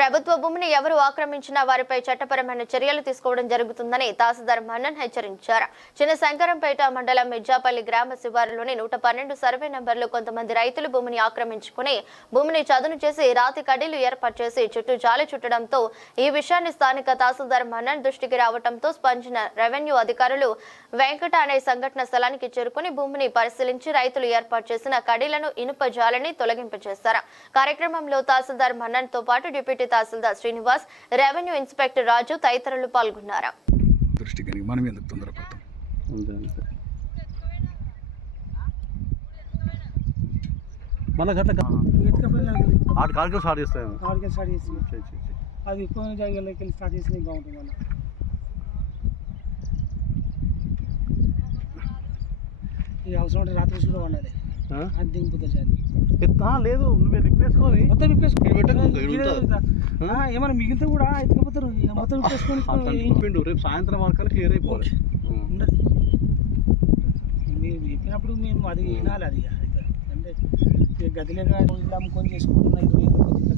ప్రభుత్వ భూమిని ఎవరు ఆక్రమించినా వారిపై చట్టపరమైన చర్యలు తీసుకోవడం జరుగుతుందని తహసీల్దార్ మన్నన్ హెచ్చరించారు. చిన్న శంకరంపేట మండలం మిర్జాపల్లి గ్రామ శివారులోని 112 సర్వే నంబర్లు కొంతమంది రైతులు భూమిని ఆక్రమించుకుని భూమిని చదును చేసి రాతి కడ్డీలు ఏర్పాటు చేసి చుట్టూ జాలి చుట్టడంతో ఈ విషయాన్ని స్థానిక తహసీల్దార్ మన్నన్ దృష్టికి రావడంతో స్పందించిన రెవెన్యూ అధికారులు వెంకట అనే సంఘటన స్థలానికి చేరుకుని భూమిని పరిశీలించి రైతులు ఏర్పాటు చేసిన కడ్డీలను ఇనుప జాలిని తొలగింపజేశారు. కార్యక్రమంలో తహసీల్దార్ మన్నన్ తో పాటు డిప్యూటీ తహసీల్దార్ శ్రీనివాస్, రెవెన్యూ ఇన్స్పెక్టర్ రాజు తదితరులు పాల్గొన్నారు. అది ఎక్కువ జాగాలోకి వెళ్ళి స్టార్ట్ చేసి బాగుంటుంది. మళ్ళీ ఈ అవసరం ఉంటే రాత్రి కూడా వండాలి. అది దిగిపోతుంది లేదు, నువ్వే రిప్పేసుకొని మొత్తం ఏమైనా మిగిలితే కూడా ఎత్తుకపోతారు. మొత్తం విప్పేసుకొని రేపు సాయంత్రం వరకు క్లియర్ అయిపోవాలి. ఉండదు మీరు చెప్పినప్పుడు మేము అది వినాలి. అది అంటే గదిలేక ఇల్లు అమ్ముకొని చేసుకుంటున్నాయి.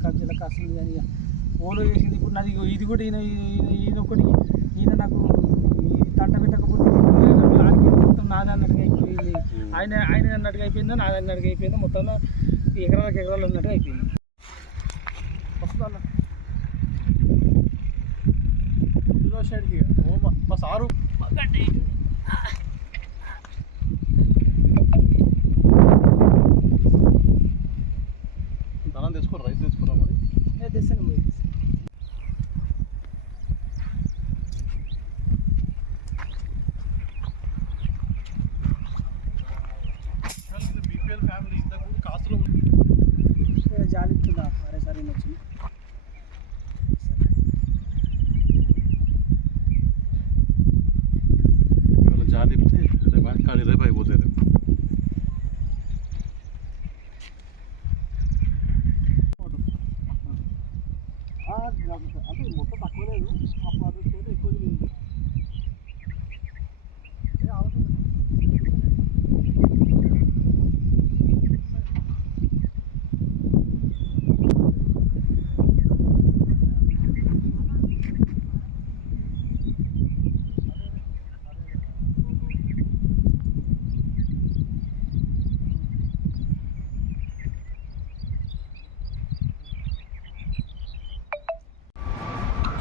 కబ్జీల కాస్తుంది కానీ ఓలో చేసింది. ఇప్పుడు నాది ఇది కూడా ఈయన ఒకటి ఈయన నాకు తంట పెట్టకపోతే మొత్తం నాది అన్నట్టుగా అయిపోయింది. ఆయన అన్నట్టుగా అయిపోయిందో నాది అన్నట్టుగా అయిపోయిందో మొత్తంలో ఎకరాలు అన్నట్టుగా అయిపోయింది. సైడ్కి మా సారు ధనం తెచ్చుకోరు, రైతు తెచ్చుకోరా మరి తెస్తాను. బీపీఎల్ ఫ్యామిలీ ఇంతకు కాసులో జాలి ఇస్తుందా? సరే సరే వచ్చింది. ఇవాళ జాలి ఇస్తే రేపు అయిపోతాయి. అంటే మొత్తం తక్కువ లేదు, ఆ ప్రాజెక్ట్ అయితే ఎక్కువ లేదు.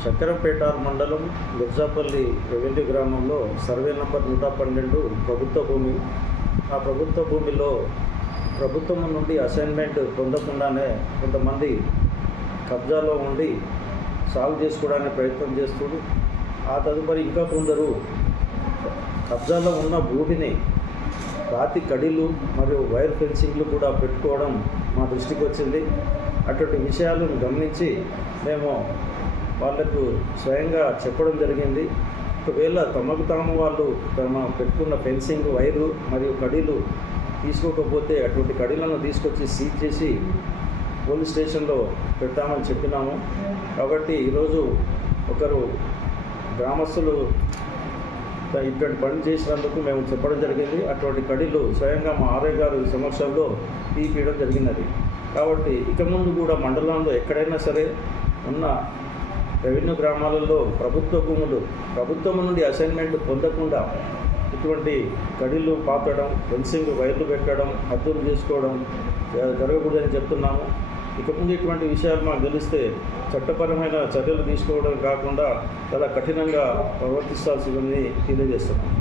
శంకరంపేట మండలం మిర్జాపల్లి రెవెన్యూ గ్రామంలో సర్వే నంబర్ 112 ప్రభుత్వ భూమి. ఆ ప్రభుత్వ భూమిలో ప్రభుత్వం నుండి అసైన్మెంట్ పొందకుండానే కొంతమంది కబ్జాలో ఉండి సాగు చేసుకోవడానికి ప్రయత్నం చేస్తున్నారు. ఆ తదుపరి ఇంకా కొందరు కబ్జాలో ఉన్న భూమిని రాతి కడీలు మరియు వైర్ ఫెన్సింగ్లు కూడా పెట్టుకోవడం మా దృష్టికి వచ్చింది. అటువంటి విషయాలను గమనించి మేము వాళ్లకు స్వయంగా చెప్పడం జరిగింది. ఒకవేళ తమకు తాము వాళ్ళు తమ పెట్టుకున్న ఫెన్సింగ్, వైరు మరియు కడీలు తీసుకోకపోతే అటువంటి కడీలను తీసుకొచ్చి సీజ్ చేసి పోలీస్ స్టేషన్లో పెడతామని చెప్పినాము. కాబట్టి ఈరోజు ఒకరు గ్రామస్తులు ఇటువంటి పని చేసినందుకు మేము చెప్పడం జరిగింది. అటువంటి కడీలు స్వయంగా మా ఆర్ఐ గారు సమక్షంలో తీయడం జరిగినది. కాబట్టి ఇక ముందు కూడా మండలంలో ఎక్కడైనా సరే ఉన్న రెవెన్యూ గ్రామాలలో ప్రభుత్వ భూములు ప్రభుత్వం నుండి అసైన్మెంట్ పొందకుండా ఇటువంటి కడీలు పాతడం, ఫెన్సింగ్ వైర్లు పెట్టడం, హద్దులు చేసుకోవడం జరగకూడదని చెప్తున్నాము. ఇక ముందు ఇటువంటి విషయాలు మాకు తెలిస్తే చట్టపరమైన చర్యలు తీసుకోవడం కాకుండా చాలా కఠినంగా ప్రవర్తిస్తాల్సిందని తెలియజేస్తున్నాము.